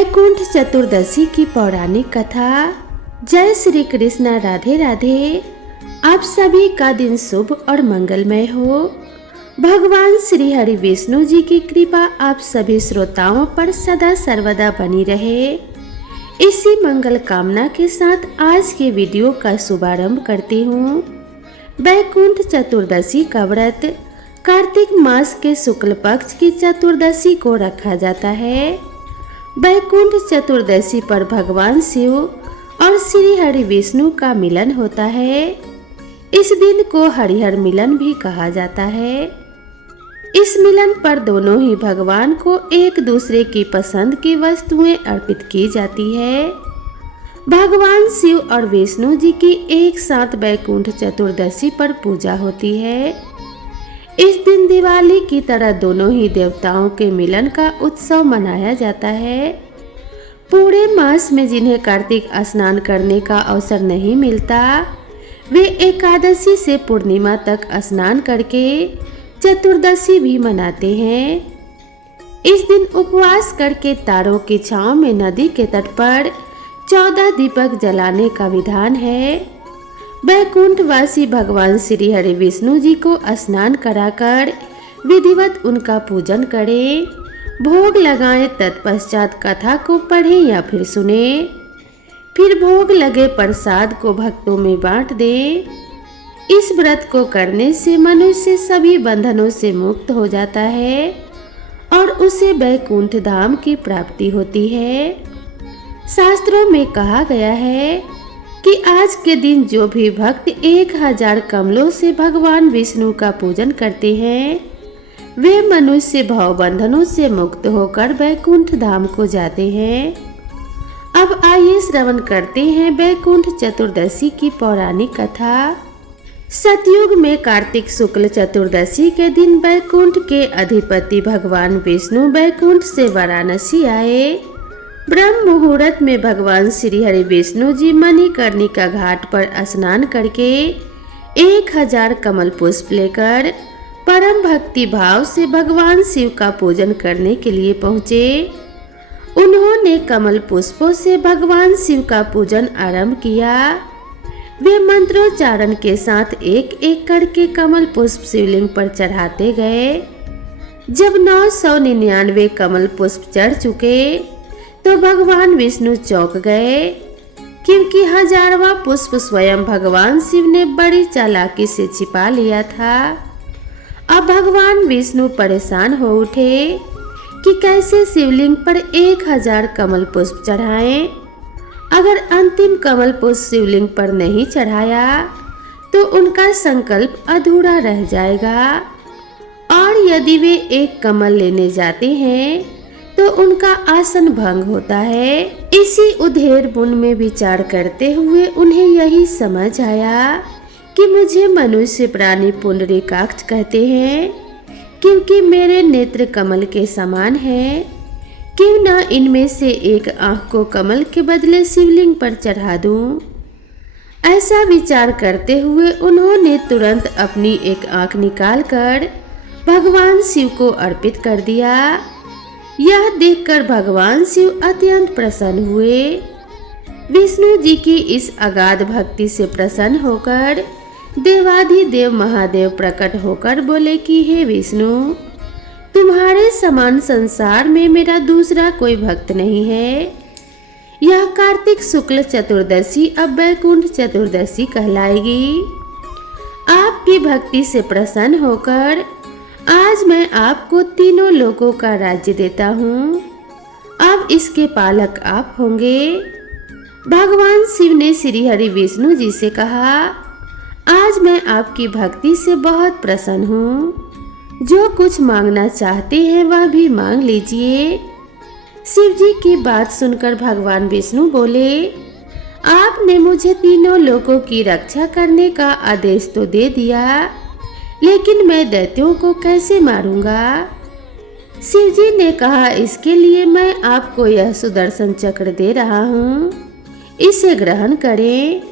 वैकुंठ चतुर्दशी की पौराणिक कथा। जय श्री कृष्ण, राधे राधे। आप सभी का दिन शुभ और मंगलमय हो। भगवान श्री हरि विष्णु जी की कृपा आप सभी श्रोताओं पर सदा सर्वदा बनी रहे। इसी मंगल कामना के साथ आज के वीडियो का शुभारंभ करती हूँ। वैकुंठ चतुर्दशी का व्रत कार्तिक मास के शुक्ल पक्ष की चतुर्दशी को रखा जाता है। वैकुंठ चतुर्दशी पर भगवान शिव और श्री हरि विष्णु का मिलन होता है। इस दिन को हरिहर मिलन भी कहा जाता है। इस मिलन पर दोनों ही भगवान को एक दूसरे की पसंद की वस्तुएं अर्पित की जाती है। भगवान शिव और विष्णु जी की एक साथ वैकुंठ चतुर्दशी पर पूजा होती है। इस दिन दिवाली की तरह दोनों ही देवताओं के मिलन का उत्सव मनाया जाता है। पूरे मास में जिन्हें कार्तिक स्नान करने का अवसर नहीं मिलता, वे एकादशी से पूर्णिमा तक स्नान करके चतुर्दशी भी मनाते हैं। इस दिन उपवास करके तारों की छांव में नदी के तट पर 14 दीपक जलाने का विधान है। वैकुंठवासी भगवान श्री हरि विष्णु जी को स्नान कराकर विधिवत उनका पूजन करें, भोग लगाएं, तत्पश्चात कथा को पढ़ें या फिर सुने। फिर भोग लगे प्रसाद को भक्तों में बांट दें। इस व्रत को करने से मनुष्य सभी बंधनों से मुक्त हो जाता है और उसे वैकुंठ धाम की प्राप्ति होती है। शास्त्रों में कहा गया है कि आज के दिन जो भी भक्त 1000 कमलों से भगवान विष्णु का पूजन करते हैं, वे मनुष्य भाव बंधनों से मुक्त होकर वैकुंठ धाम को जाते हैं। अब आइए श्रवण करते हैं वैकुंठ चतुर्दशी की पौराणिक कथा। सतयुग में कार्तिक शुक्ल चतुर्दशी के दिन वैकुंठ के अधिपति भगवान विष्णु वैकुंठ से वाराणसी आए। ब्रह्म मुहूर्त में भगवान श्री हरि विष्णु जी मणिकर्णिका घाट पर स्नान करके 1000 कमल पुष्प लेकर परम भक्ति भाव से भगवान शिव का पूजन करने के लिए पहुँचे। उन्होंने कमल पुष्पों से भगवान शिव का पूजन आरंभ किया। वे मंत्रोच्चारण के साथ एक एक करके कमल पुष्प शिवलिंग पर चढ़ाते गए। जब 999 कमल पुष्प चढ़ चुके तो भगवान विष्णु चौंक गए, क्योंकि 1000वां पुष्प स्वयं भगवान शिव ने बड़ी चालाकी से छिपा लिया था। अब भगवान विष्णु परेशान हो उठे कि कैसे शिवलिंग पर 1000 कमल पुष्प चढ़ाएं। अगर अंतिम कमल पुष्प शिवलिंग पर नहीं चढ़ाया तो उनका संकल्प अधूरा रह जाएगा, और यदि वे एक कमल लेने जाते हैं तो उनका आसन भंग होता है। इसी उधेड़ बुन में विचार करते हुए उन्हें यही समझ आया कि मुझे मनुष्य प्राणी पुंडरीकाक्ष कहते हैं, क्योंकि मेरे नेत्र कमल के समान हैं। क्यों न इनमें से एक आंख को कमल के बदले शिवलिंग पर चढ़ा दूं। ऐसा विचार करते हुए उन्होंने तुरंत अपनी एक आंख निकालकर भगवान शिव को अर्पित कर दिया। यह देखकर भगवान शिव अत्यंत प्रसन्न हुए। विष्णु जी की इस अगाध भक्ति से प्रसन्न होकर देवाधिदेव महादेव प्रकट होकर बोले कि हे विष्णु, तुम्हारे समान संसार में मेरा दूसरा कोई भक्त नहीं है। यह कार्तिक शुक्ल चतुर्दशी अब वैकुंठ चतुर्दशी कहलाएगी। आपकी भक्ति से प्रसन्न होकर आज मैं आपको तीनों लोगों का राज्य देता हूँ। अब इसके पालक आप होंगे। भगवान शिव ने श्री हरि विष्णु जी से कहा, आज मैं आपकी भक्ति से बहुत प्रसन्न हूँ। जो कुछ मांगना चाहते हैं वह भी मांग लीजिए। शिव जी की बात सुनकर भगवान विष्णु बोले, आपने मुझे तीनों लोगों की रक्षा करने का आदेश तो दे दिया, लेकिन मैं दैत्यों को कैसे मारूंगा। शिव जी ने कहा, इसके लिए मैं आपको यह सुदर्शन चक्र दे रहा हूँ। इसे ग्रहण करें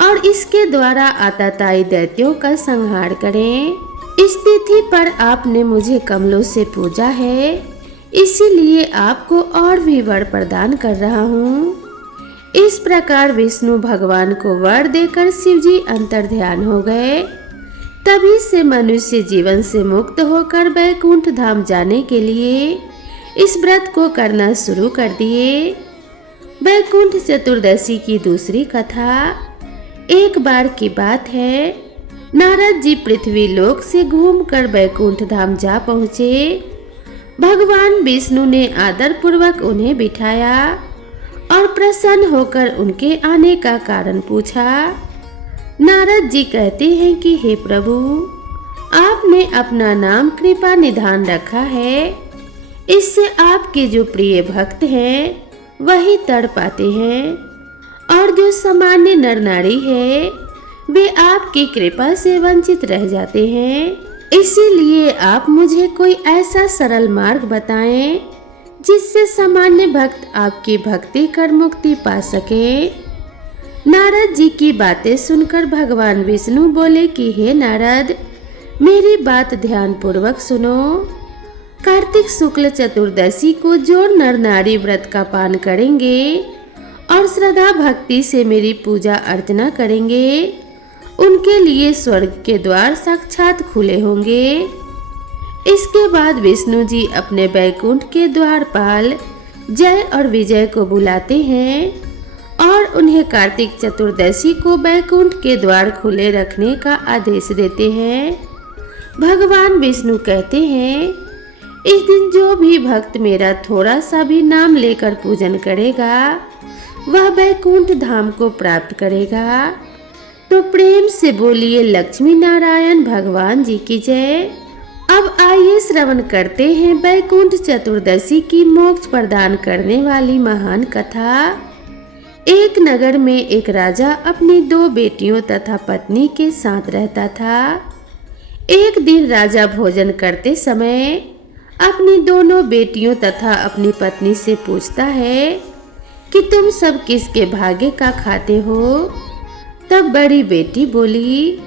और इसके द्वारा आतताई दैत्यों का संहार करें। इस तिथि पर आपने मुझे कमलों से पूजा है, इसीलिए आपको और भी वर प्रदान कर रहा हूँ। इस प्रकार विष्णु भगवान को वर देकर शिवजी अंतर्ध्यान हो गए। तभी से मनुष्य जीवन से मुक्त होकर वैकुंठ धाम जाने के लिए इस व्रत को करना शुरू कर दिए। वैकुंठ चतुर्दशी की दूसरी कथा। एक बार की बात है, नारद जी पृथ्वी लोक से घूमकर वैकुंठ धाम जा पहुँचे। भगवान विष्णु ने आदर पूर्वक उन्हें बिठाया और प्रसन्न होकर उनके आने का कारण पूछा। नारद जी कहते हैं कि हे प्रभु, आपने अपना नाम कृपा निधान रखा है, इससे आपके जो प्रिय भक्त हैं वही तड़ पाते हैं, और जो सामान्य नर नारी है वे आपकी कृपा से वंचित रह जाते हैं। इसीलिए आप मुझे कोई ऐसा सरल मार्ग बताएं जिससे सामान्य भक्त आपकी भक्ति कर मुक्ति पा सके। नारद जी की बातें सुनकर भगवान विष्णु बोले कि हे नारद, मेरी बात ध्यान पूर्वक सुनो। कार्तिक शुक्ल चतुर्दशी को जो नर नारी व्रत का पान करेंगे और श्रद्धा भक्ति से मेरी पूजा अर्चना करेंगे, उनके लिए स्वर्ग के द्वार साक्षात खुले होंगे। इसके बाद विष्णु जी अपने वैकुंठ के द्वारपाल जय और विजय को बुलाते हैं और उन्हें कार्तिक चतुर्दशी को वैकुंठ के द्वार खुले रखने का आदेश देते हैं। भगवान विष्णु कहते हैं, इस दिन जो भी भक्त मेरा थोड़ा सा भी नाम लेकर पूजन करेगा वह वैकुंठ धाम को प्राप्त करेगा। तो प्रेम से बोलिए लक्ष्मी नारायण भगवान जी की जय। अब आइए श्रवण करते हैं वैकुंठ चतुर्दशी की मोक्ष प्रदान करने वाली महान कथा। एक नगर में एक राजा अपनी 2 बेटियों तथा पत्नी के साथ रहता था। एक दिन राजा भोजन करते समय अपनी दोनों बेटियों तथा अपनी पत्नी से पूछता है कि तुम सब किसके भाग्य का खाते हो। तब बड़ी बेटी बोली,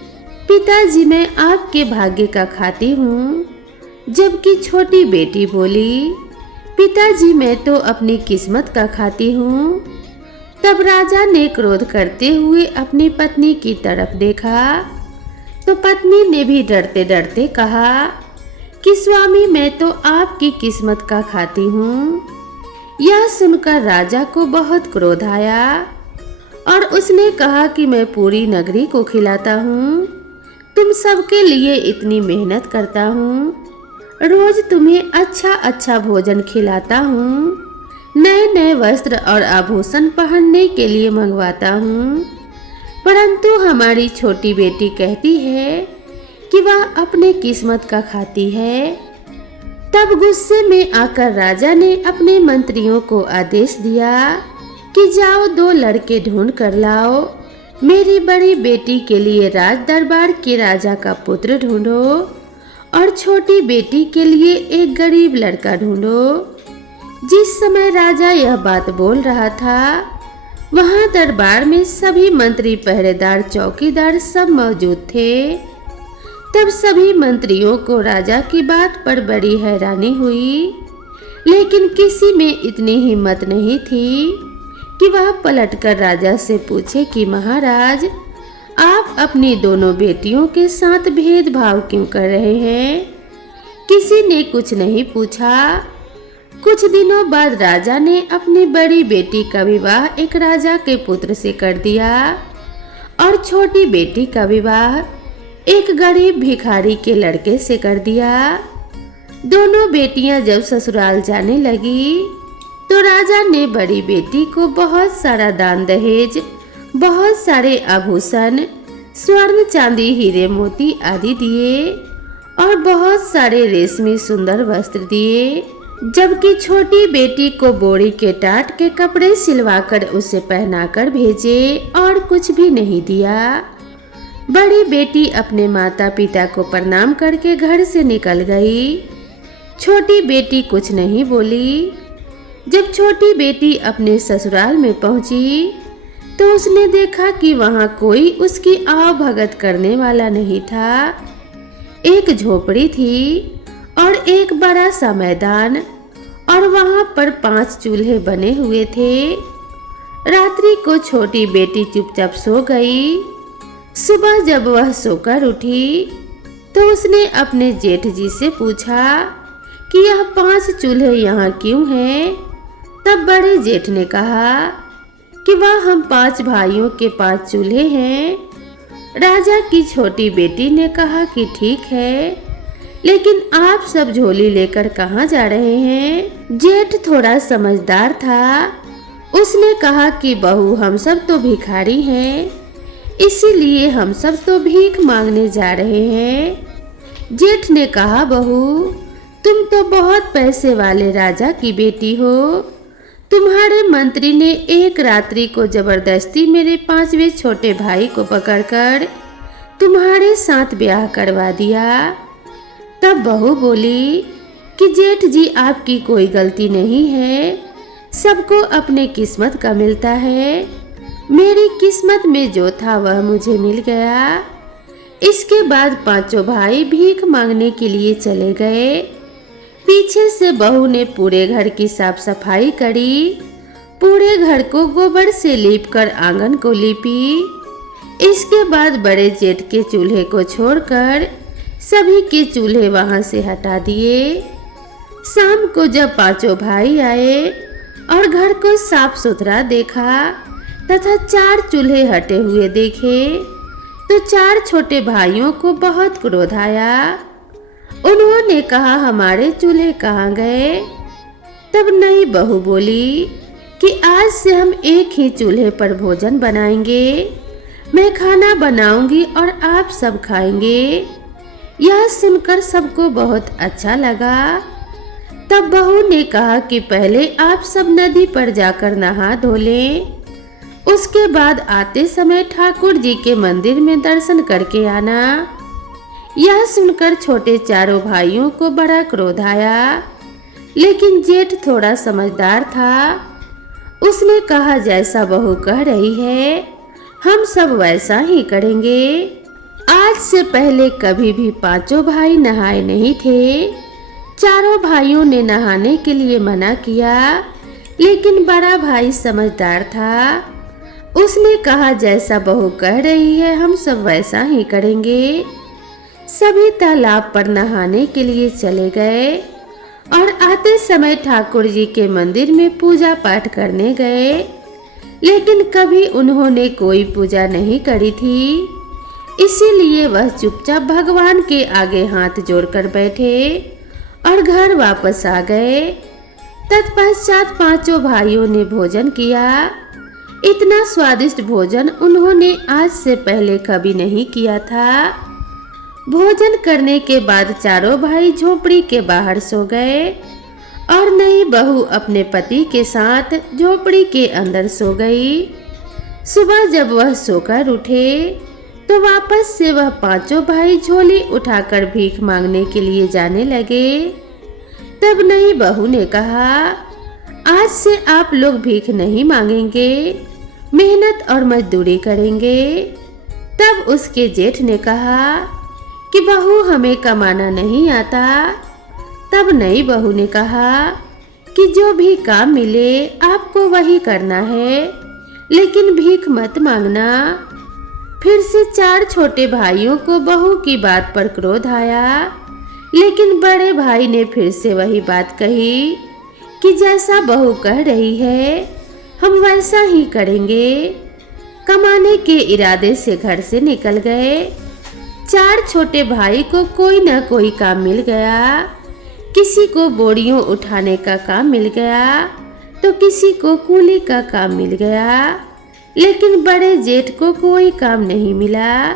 पिताजी मैं आपके भाग्य का खाती हूँ। जबकि छोटी बेटी बोली, पिताजी मैं तो अपनी किस्मत का खाती हूँ। तब राजा ने क्रोध करते हुए अपनी पत्नी की तरफ देखा तो पत्नी ने भी डरते डरते कहा कि स्वामी मैं तो आपकी किस्मत का खाती हूँ। यह सुनकर राजा को बहुत क्रोध आया और उसने कहा कि मैं पूरी नगरी को खिलाता हूँ, तुम सबके लिए इतनी मेहनत करता हूँ, रोज तुम्हें अच्छा अच्छा भोजन खिलाता हूँ, नए नए वस्त्र और आभूषण पहनने के लिए मंगवाता हूँ, परंतु हमारी छोटी बेटी कहती है कि वह अपने किस्मत का खाती है। तब गुस्से में आकर राजा ने अपने मंत्रियों को आदेश दिया कि जाओ 2 लड़के ढूंढ कर लाओ, मेरी बड़ी बेटी के लिए राज दरबार के राजा का पुत्र ढूंढो और छोटी बेटी के लिए एक गरीब लड़का ढूंढो। जिस समय राजा यह बात बोल रहा था वहां दरबार में सभी मंत्री, पहरेदार, चौकीदार सब मौजूद थे। तब सभी मंत्रियों को राजा की बात पर बड़ी हैरानी हुई, लेकिन किसी में इतनी हिम्मत नहीं थी कि वह पलटकर राजा से पूछे कि महाराज, आप अपनी दोनों बेटियों के साथ भेदभाव क्यों कर रहे हैं। किसी ने कुछ नहीं पूछा। कुछ दिनों बाद राजा ने अपनी बड़ी बेटी का विवाह एक राजा के पुत्र से कर दिया और छोटी बेटी का विवाह एक गरीब भिखारी के लड़के से कर दिया। दोनों बेटियां जब ससुराल जाने लगी तो राजा ने बड़ी बेटी को बहुत सारा दान दहेज, बहुत सारे आभूषण, स्वर्ण चांदी हीरे मोती आदि दिए और बहुत सारे रेशमी सुंदर वस्त्र दिए, जबकि छोटी बेटी को बोरी के टाट के कपड़े सिलवाकर उसे पहनाकर भेजे और कुछ भी नहीं दिया। बड़ी बेटी अपने माता पिता को प्रणाम करके घर से निकल गई। छोटी बेटी कुछ नहीं बोली। जब छोटी बेटी अपने ससुराल में पहुंची तो उसने देखा कि वहां कोई उसकी आवभगत करने वाला नहीं था। एक झोपड़ी थी और एक बड़ा सा मैदान और वहां पर 5 चूल्हे बने हुए थे। रात्रि को छोटी बेटी चुपचाप सो गई। सुबह जब वह सोकर उठी तो उसने अपने जेठ जी से पूछा कि यह 5 चूल्हे यहाँ क्यों हैं? तब बड़े जेठ ने कहा कि वह हम 5 भाइयों के 5 चूल्हे हैं। राजा की छोटी बेटी ने कहा कि ठीक है, लेकिन आप सब झोली लेकर कहाँ जा रहे हैं? जेठ थोड़ा समझदार था। उसने कहा कि बहू, हम सब तो भिखारी हैं, इसीलिए हम सब तो भीख मांगने जा रहे हैं। जेठ ने कहा, बहू, तुम तो बहुत पैसे वाले राजा की बेटी हो। तुम्हारे मंत्री ने एक रात्रि को जबरदस्ती मेरे 5वें छोटे भाई को पकड़कर तुम्हारे साथ ब्याह करवा दिया। तब बहू बोली कि जेठ जी, आपकी कोई गलती नहीं है, सबको अपने किस्मत का मिलता है। मेरी किस्मत में जो था वह मुझे मिल गया। इसके बाद 5 भाई भीख मांगने के लिए चले गए। पीछे से बहू ने पूरे घर की साफ सफाई करी, पूरे घर को गोबर से लीपकर आंगन को लीपी। इसके बाद बड़े जेठ के चूल्हे को छोड़कर सभी के चूल्हे वहां से हटा दिए। शाम को जब 5 भाई आए और घर को साफ सुथरा देखा तथा 4 चूल्हे हटे हुए देखे तो 4 छोटे भाइयों को बहुत क्रोध आया। उन्होंने कहा, हमारे चूल्हे कहाँ गए? तब नई बहू बोली कि आज से हम एक ही चूल्हे पर भोजन बनाएंगे। मैं खाना बनाऊंगी और आप सब खाएंगे। यह सुनकर सबको बहुत अच्छा लगा। तब बहू ने कहा कि पहले आप सब नदी पर जाकर नहा धो लें, उसके बाद आते समय ठाकुर जी के मंदिर में दर्शन करके आना। यह सुनकर छोटे चारों भाइयों को बड़ा क्रोध आया, लेकिन जेठ थोड़ा समझदार था। उसने कहा, जैसा बहू कह रही है हम सब वैसा ही करेंगे। आज से पहले कभी भी 5 भाई नहाए नहीं थे। चारों भाइयों ने नहाने के लिए मना किया, लेकिन बड़ा भाई समझदार था। उसने कहा, जैसा बहू कह रही है हम सब वैसा ही करेंगे। सभी तालाब पर नहाने के लिए चले गए और आते समय ठाकुर जी के मंदिर में पूजा पाठ करने गए, लेकिन कभी उन्होंने कोई पूजा नहीं करी थी। इसीलिए वह चुपचाप भगवान के आगे हाथ जोड़कर बैठे और घर वापस आ गए। तत्पश्चात 5 भाइयों ने भोजन किया। इतना स्वादिष्ट भोजन उन्होंने आज से पहले कभी नहीं किया था। भोजन करने के बाद चारों भाई झोपड़ी के बाहर सो गए और नई बहू अपने पति के साथ झोपड़ी के अंदर सो गई। सुबह जब वह सोकर उठे तो वापस से वह 5 भाई झोली उठाकर भीख मांगने के लिए जाने लगे। तब नई बहू ने कहा, आज से आप लोग भीख नहीं मांगेंगे, मेहनत और मजदूरी करेंगे। तब उसके जेठ ने कहा कि बहू, हमें कमाना नहीं आता। तब नई बहू ने कहा कि जो भी काम मिले आपको वही करना है, लेकिन भीख मत मांगना। फिर से 4 छोटे भाइयों को बहू की बात पर क्रोध आया, लेकिन बड़े भाई ने फिर से वही बात कही कि जैसा बहू कह रही है हम वैसा ही करेंगे। कमाने के इरादे से घर से निकल गए। 4 छोटे भाई को कोई न कोई काम मिल गया। किसी को बोरियों उठाने का काम मिल गया तो किसी को कूली का काम मिल गया, लेकिन बड़े जेठ को कोई काम नहीं मिला।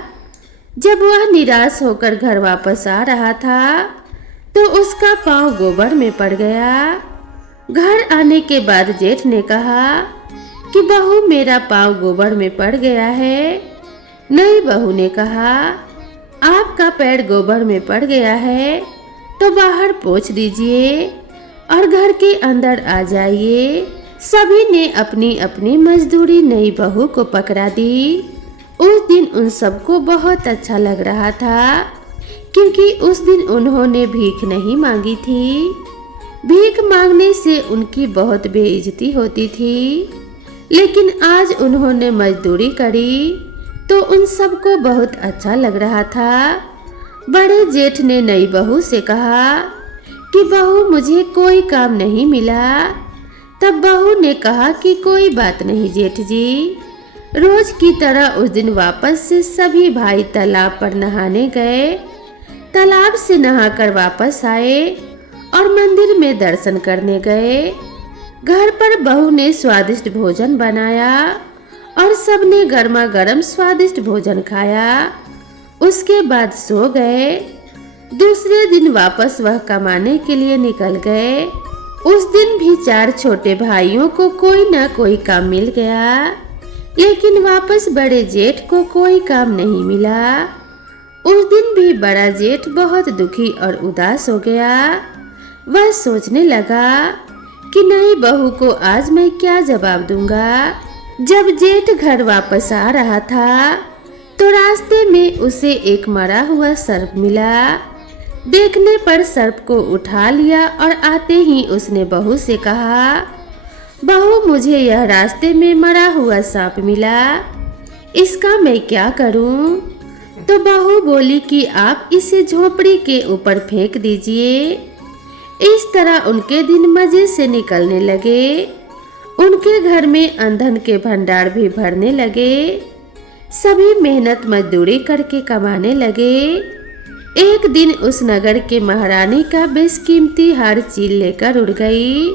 जब वह निराश होकर घर वापस आ रहा था तो उसका पांव गोबर में पड़ गया। घर आने के बाद जेठ ने कहा कि बहू, मेरा पांव गोबर में पड़ गया है। नई बहू ने कहा, आपका पैर गोबर में पड़ गया है तो बाहर पोंछ दीजिए और घर के अंदर आ जाइए। सभी ने अपनी अपनी मजदूरी नई बहू को पकड़ा दी। उस दिन उन सबको बहुत अच्छा लग रहा था, क्योंकि उस दिन उन्होंने भीख नहीं मांगी थी। भीख मांगने से उनकी बहुत बेइज्जती होती थी, लेकिन आज उन्होंने मजदूरी करी तो उन सबको बहुत अच्छा लग रहा था। बड़े जेठ ने नई बहू से कहा कि बहू मुझे कोई काम नहीं मिला। तब बहू ने कहा कि कोई बात नहीं जेठ जी। रोज की तरह उस दिन वापस से सभी भाई तालाब पर नहाने गए। तालाब से नहाकर वापस आए और मंदिर में दर्शन करने गए। घर पर बहू ने स्वादिष्ट भोजन बनाया और सबने गर्मा गर्म स्वादिष्ट भोजन खाया। उसके बाद सो गए। दूसरे दिन वापस वह कमाने के लिए निकल गए। उस दिन भी 4 छोटे भाइयों को कोई न कोई काम मिल गया, लेकिन वापस बड़े जेठ को कोई काम नहीं मिला। उस दिन भी बड़ा जेठ बहुत दुखी और उदास हो गया। वह सोचने लगा कि नई बहू को आज मैं क्या जवाब दूंगा। जब जेठ घर वापस आ रहा था तो रास्ते में उसे एक मरा हुआ सर्प मिला। देखने पर सर्प को उठा लिया और आते ही उसने बहू से कहा, बहू मुझे यह रास्ते में मरा हुआ सांप मिला, इसका मैं क्या करूं? तो बहू बोली कि आप इसे झोपड़ी के ऊपर फेंक दीजिए। इस तरह उनके दिन मजे से निकलने लगे। उनके घर में ईंधन के भंडार भी भरने लगे। सभी मेहनत मजदूरी करके कमाने लगे। एक दिन उस नगर के महारानी का बेशकीमती हार चील लेकर उड़ गई।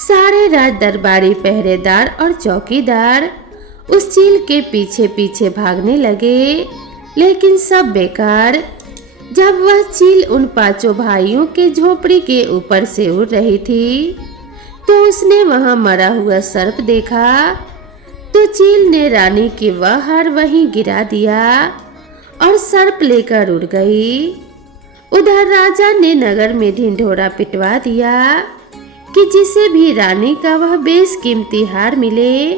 सारे राज दरबारी पहरेदार और चौकीदार उस चील के पीछे पीछे भागने लगे, लेकिन सब बेकार। जब वह चील उन 5 भाइयों के झोपड़ी के ऊपर से उड़ रही थी तो उसने वहां मरा हुआ सर्प देखा। तो चील ने रानी की वह हार वहीं गिरा दिया और सर्प लेकर उड़ गई। उधर राजा ने नगर में ढिंढोरा पिटवा दिया कि जिसे भी रानी का वह बेशकीमती हार मिले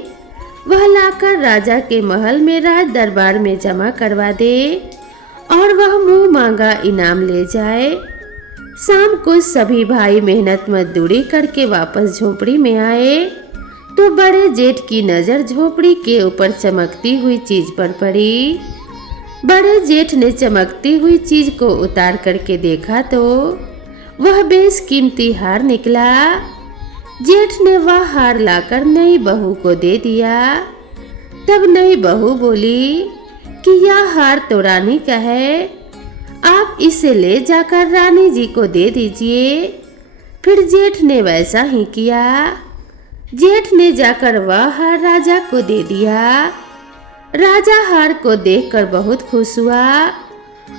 वह लाकर राजा के महल में राज दरबार में जमा करवा दे और वह मुंह मांगा इनाम ले जाए। शाम को सभी भाई मेहनत मजदूरी करके वापस झोपड़ी में आए तो बड़े जेठ की नजर झोपड़ी के ऊपर चमकती हुई चीज पर पड़ी। बड़े जेठ ने चमकती हुई चीज को उतार करके देखा तो वह बेशकीमती हार निकला। जेठ ने वह हार लाकर नई बहू को दे दिया। तब नई बहू बोली कि यह हार तो रानी का है, आप इसे ले जाकर रानी जी को दे दीजिए। फिर जेठ ने वैसा ही किया। जेठ ने जाकर वह हार राजा को दे दिया। राजा हार को देखकर बहुत खुश हुआ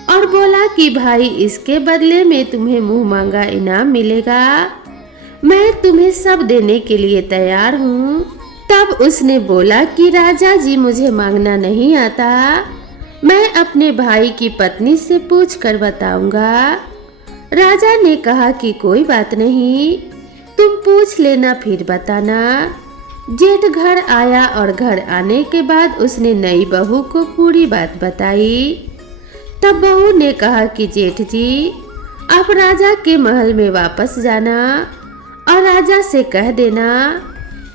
और बोला कि भाई इसके बदले में तुम्हें मुंह मांगा इनाम मिलेगा, मैं तुम्हें सब देने के लिए तैयार हूँ। तब उसने बोला कि राजा जी मुझे मांगना नहीं आता, मैं अपने भाई की पत्नी से पूछ कर बताऊंगा। राजा ने कहा कि कोई बात नहीं, तुम पूछ लेना फिर बताना। जेठ घर आया और घर आने के बाद उसने नई बहू को पूरी बात बताई। तब बहू ने कहा कि जेठ जी आप राजा के महल में वापस जाना और राजा से कह देना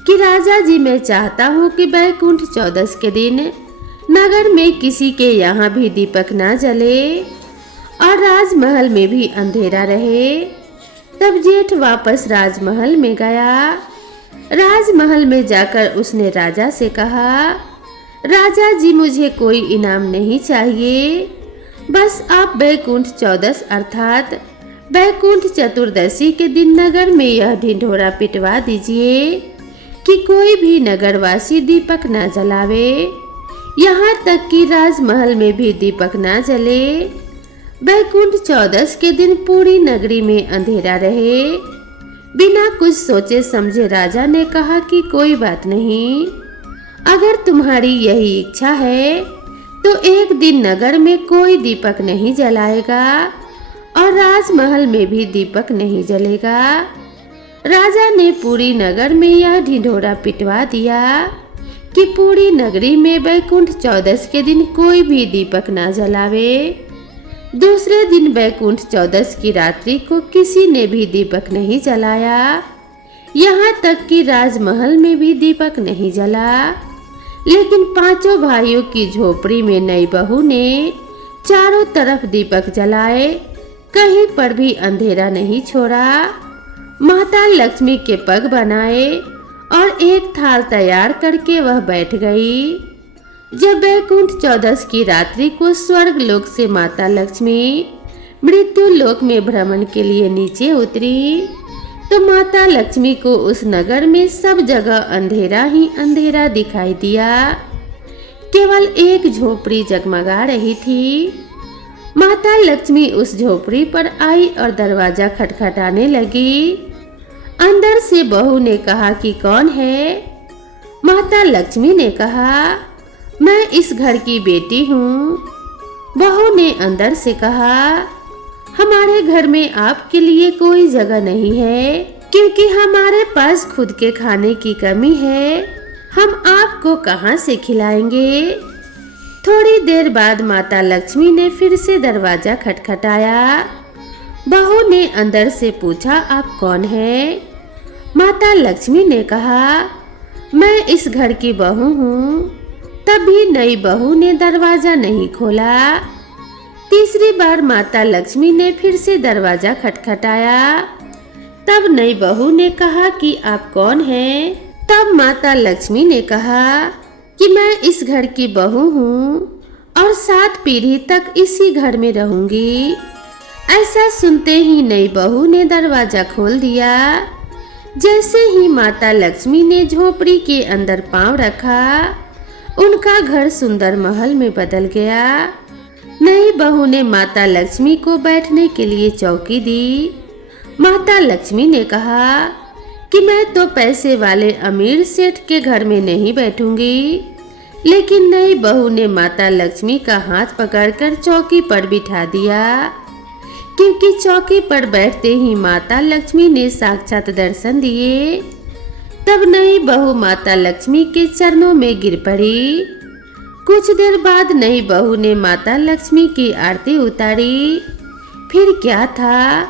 कि राजा जी मैं चाहता हूँ कि बैकुंठ चौदस के दिन नगर में किसी के यहाँ भी दीपक ना जले और राजमहल में भी अंधेरा रहे। तब जेठ वापस राजमहल में गया। राजमहल में जाकर उसने राजा से कहा, राजा जी मुझे कोई इनाम नहीं चाहिए, बस आप बैकुंठ चौदस अर्थात बैकुंठ चतुर्दशी के दिन नगर में यह ढिंढोरा पिटवा दीजिए कि कोई भी नगरवासी दीपक ना जलावे, यहाँ तक कि राजमहल में भी दीपक ना जले। बैकुंठ चौदस के दिन पूरी नगरी में अंधेरा रहे। बिना कुछ सोचे समझे राजा ने कहा कि कोई बात नहीं, अगर तुम्हारी यही इच्छा है तो एक दिन नगर में कोई दीपक नहीं जलाएगा और राजमहल में भी दीपक नहीं जलेगा। राजा ने पूरी नगर में यह ढिंढोरा पिटवा दिया कि पूरी नगरी में बैकुंठ चौदस के दिन कोई भी दीपक ना जलावे। दूसरे दिन बैकुंठ चौदस की रात्रि को किसी ने भी दीपक नहीं जलाया, यहाँ तक कि राजमहल में भी दीपक नहीं जला। लेकिन पांचों भाइयों की झोपड़ी में नई बहू ने चारों तरफ दीपक जलाए, कहीं पर भी अंधेरा नहीं छोड़ा। माता लक्ष्मी के पग बनाए और एक थाल तैयार करके वह बैठ गई। जब बैकुंठ चौदस की रात्रि को स्वर्ग लोक से माता लक्ष्मी मृत्यु लोक में भ्रमण के लिए नीचे उतरी, तो माता लक्ष्मी को उस नगर में सब जगह अंधेरा ही अंधेरा दिखाई दिया। केवल एक झोपड़ी जगमगा रही थी। माता लक्ष्मी उस झोपड़ी पर आई और दरवाजा खटखटाने लगी। अंदर से बहू ने कहा कि कौन है? माता लक्ष्मी ने कहा, मैं इस घर की बेटी हूँ। बहू ने अंदर से कहा, हमारे घर में आपके लिए कोई जगह नहीं है, क्योंकि हमारे पास खुद के खाने की कमी है। हम आपको कहाँ से खिलाएंगे? थोड़ी देर बाद माता लक्ष्मी ने फिर से दरवाजा खटखटाया। बहू ने अंदर से पूछा, आप कौन है? माता लक्ष्मी ने कहा, मैं इस घर की बहू हूँ। तभी नई बहू ने दरवाजा नहीं खोला। तीसरी बार माता लक्ष्मी ने फिर से दरवाजा खटखटाया। तब नई बहू ने कहा कि आप कौन हैं? तब माता लक्ष्मी ने कहा कि मैं इस घर की बहू हूँ और 7 पीढ़ी तक इसी घर में रहूंगी। ऐसा सुनते ही नई बहू ने दरवाजा खोल दिया। जैसे ही माता लक्ष्मी ने झोपड़ी के अंदर पांव रखा, उनका घर सुंदर महल में बदल गया। नई बहू ने माता लक्ष्मी को बैठने के लिए चौकी दी। माता लक्ष्मी ने कहा कि मैं तो पैसे वाले अमीर सेठ के घर में नहीं बैठूंगी। लेकिन नई बहू ने माता लक्ष्मी का हाथ पकड़कर चौकी पर बिठा दिया, क्योंकि चौकी पर बैठते ही माता लक्ष्मी ने साक्षात दर्शन दिए। तब नई बहू माता लक्ष्मी के चरणों में गिर पड़ी। कुछ देर बाद नई बहू ने माता लक्ष्मी की आरती उतारी। फिर क्या था,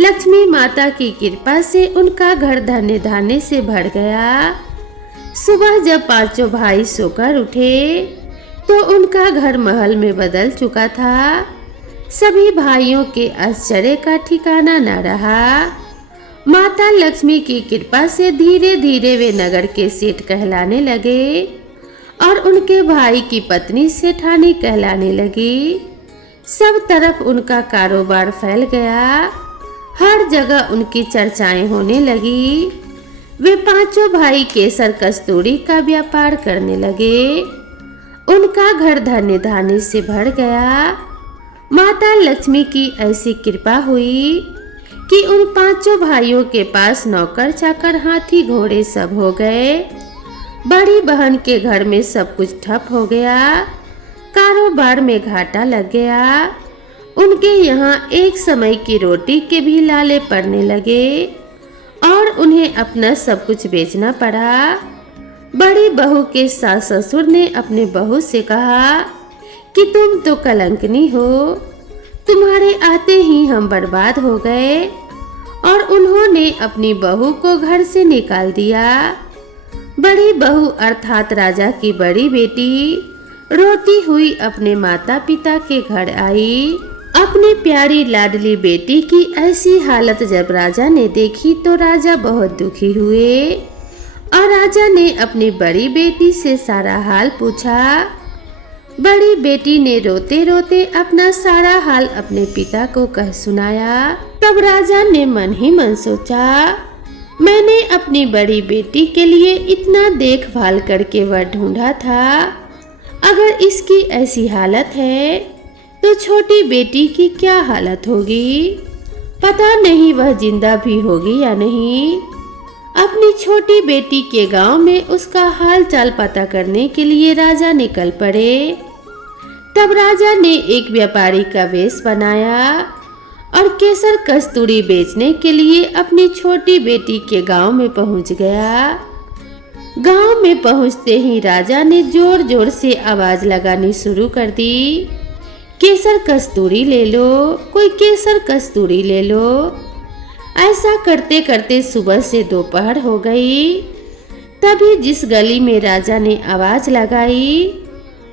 लक्ष्मी माता की कृपा से उनका घर धन्य धान्य से भर गया। सुबह जब पांचों भाई सोकर उठे तो उनका घर महल में बदल चुका था। सभी भाइयों के आश्चर्य का ठिकाना न रहा। माता लक्ष्मी की कृपा से धीरे धीरे वे नगर के सेठ कहलाने लगे और उनके भाई की पत्नी सेठानी कहलाने लगी। सब तरफ उनका कारोबार फैल गया। हर जगह उनकी चर्चाएं होने लगी। वे पांचों भाई केसर कस्तूरी का व्यापार करने लगे। उनका घर धन्य धान्य से भर गया। माता लक्ष्मी की ऐसी कृपा हुई कि उन पांचों भाइयों के पास नौकर चाकर हाथी घोड़े सब हो गए। बड़ी बहन के घर में सब कुछ ठप हो गया। कारोबार में घाटा लग गया। उनके यहाँ एक समय की रोटी के भी लाले पड़ने लगे और उन्हें अपना सब कुछ बेचना पड़ा। बड़ी बहू के सास ससुर ने अपने बहू से कहा कि तुम तो कलंकनी हो, तुम्हारे आते ही हम बर्बाद हो गए। और उन्होंने अपनी बहू को घर से निकाल दिया। बड़ी बहू अर्थात राजा की बड़ी बेटी रोती हुई अपने माता पिता के घर आई। अपनी प्यारी लाडली बेटी की ऐसी हालत जब राजा ने देखी तो राजा बहुत दुखी हुए और राजा ने अपनी बड़ी बेटी से सारा हाल पूछा। बड़ी बेटी ने रोते रोते अपना सारा हाल अपने पिता को कह सुनाया। तब राजा ने मन ही मन सोचा, मैंने अपनी बड़ी बेटी के लिए इतना देखभाल करके वह ढूंढा था, अगर इसकी ऐसी हालत है तो छोटी बेटी की क्या हालत होगी। पता नहीं वह जिंदा भी होगी या नहीं। अपनी छोटी बेटी के गांव में उसका हाल चाल पता करने के लिए राजा निकल पड़े। तब राजा ने एक व्यापारी का वेश बनाया और केसर कस्तूरी बेचने के लिए अपनी छोटी बेटी के गांव में पहुंच गया। गांव में पहुंचते ही राजा ने जोर जोर से आवाज लगानी शुरू कर दी केसर कस्तूरी ले लो, कोई केसर कस्तूरी ले लो। ऐसा करते करते सुबह से दोपहर हो गई। तभी जिस गली में राजा ने आवाज लगाई,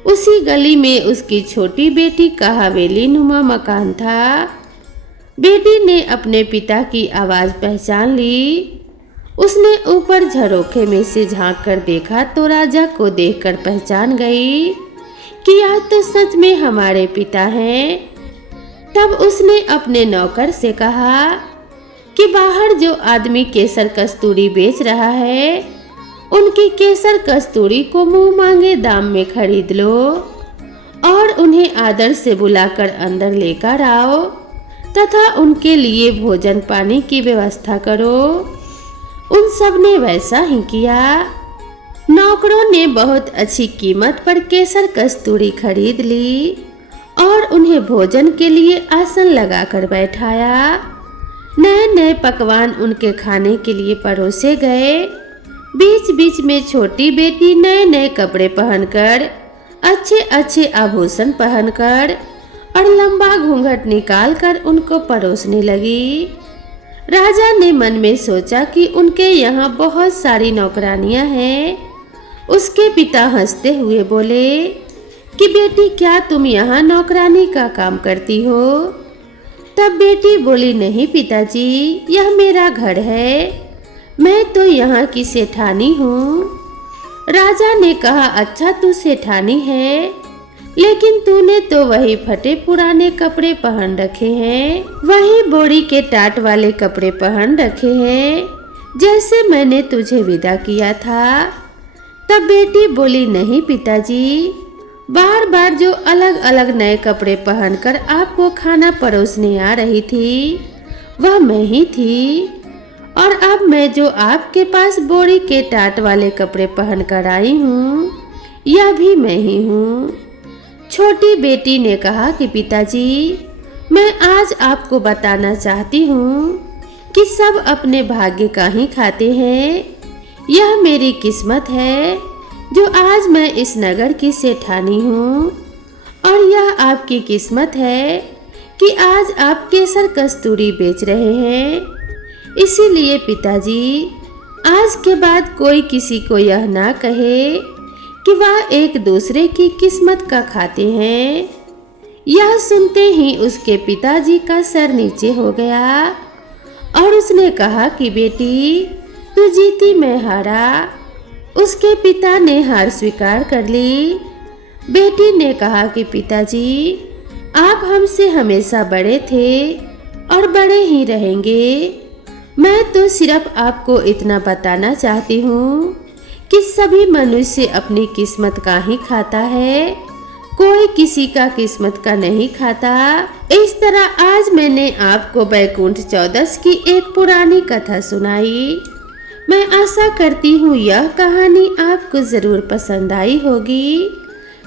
उसी गली में उसकी छोटी बेटी का हवेली नुमा मकान था। बेटी ने अपने पिता की आवाज पहचान ली। उसने ऊपर झरोखे में से झांक कर देखा तो राजा को देखकर पहचान गई कि आज तो सच में हमारे पिता हैं। तब उसने अपने नौकर से कहा कि बाहर जो आदमी केसर कस्तूरी बेच रहा है, उनकी केसर कस्तूरी को मुंह मांगे दाम में खरीद लो और उन्हें आदर से बुलाकर अंदर लेकर आओ तथा उनके लिए भोजन पानी की व्यवस्था करो। उन सब ने वैसा ही किया। नौकरों ने बहुत अच्छी कीमत पर केसर कस्तूरी खरीद ली और उन्हें भोजन के लिए आसन लगाकर बैठाया। नए नए पकवान उनके खाने के लिए परोसे गए। बीच बीच में छोटी बेटी नए नए कपड़े पहनकर, अच्छे अच्छे आभूषण पहनकर और लंबा घूंघट निकालकर उनको परोसने लगी। राजा ने मन में सोचा कि उनके यहाँ बहुत सारी नौकरानियां हैं। उसके पिता हंसते हुए बोले कि बेटी, क्या तुम यहाँ नौकरानी का काम करती हो? तब बेटी बोली, नहीं पिताजी, यह मेरा घर है, मैं तो यहाँ की सेठानी हूँ। राजा ने कहा, अच्छा तू सेठानी है, लेकिन तूने तो वही फटे पुराने कपड़े पहन रखे हैं, वही बोरी के टाट वाले कपड़े पहन रखे हैं जैसे मैंने तुझे विदा किया था। तब बेटी बोली, नहीं पिताजी, बार बार जो अलग अलग नए कपड़े पहनकर आपको खाना परोसने आ रही थी, वह मैं ही थी, और अब मैं जो आपके पास बोरी के टाट वाले कपड़े पहनकर आई हूँ, यह भी मैं ही हूँ। छोटी बेटी ने कहा कि पिताजी, मैं आज आपको बताना चाहती हूँ कि सब अपने भाग्य का ही खाते हैं। यह मेरी किस्मत है जो आज मैं इस नगर की सेठानी हूँ, और यह आपकी किस्मत है कि आज आप केसर कस्तूरी बेच रहे हैं। इसीलिए पिताजी, आज के बाद कोई किसी को यह ना कहे कि वह एक दूसरे की किस्मत का खाते हैं। यह सुनते ही उसके पिताजी का सर नीचे हो गया और उसने कहा कि बेटी, तू जीती मैं हारा। उसके पिता ने हार स्वीकार कर ली। बेटी ने कहा कि पिताजी, आप हमसे हमेशा बड़े थे और बड़े ही रहेंगे। मैं तो सिर्फ आपको इतना बताना चाहती हूँ कि सभी मनुष्य अपनी किस्मत का ही खाता है, कोई किसी का किस्मत का नहीं खाता। इस तरह आज मैंने आपको बैकुंठ चौदस की एक पुरानी कथा सुनाई। मैं आशा करती हूँ यह कहानी आपको ज़रूर पसंद आई होगी।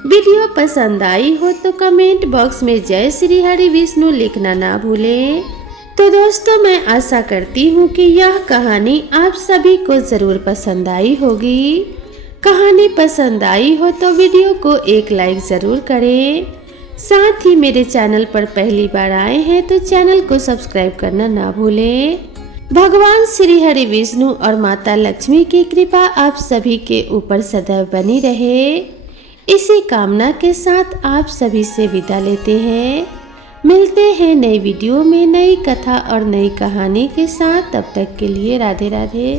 वीडियो पसंद आई हो तो कमेंट बॉक्स में जय श्री हरि विष्णु लिखना ना भूलें। तो दोस्तों, मैं आशा करती हूँ कि यह कहानी आप सभी को ज़रूर पसंद आई होगी। कहानी पसंद आई हो तो वीडियो को एक लाइक ज़रूर करें। साथ ही मेरे चैनल पर पहली बार आए हैं तो चैनल को सब्सक्राइब करना ना भूलें। भगवान श्री हरि विष्णु और माता लक्ष्मी की कृपा आप सभी के ऊपर सदैव बनी रहे। इसी कामना के साथ आप सभी से विदा लेते हैं। मिलते हैं नई वीडियो में नई कथा और नई कहानी के साथ। तब तक के लिए राधे राधे।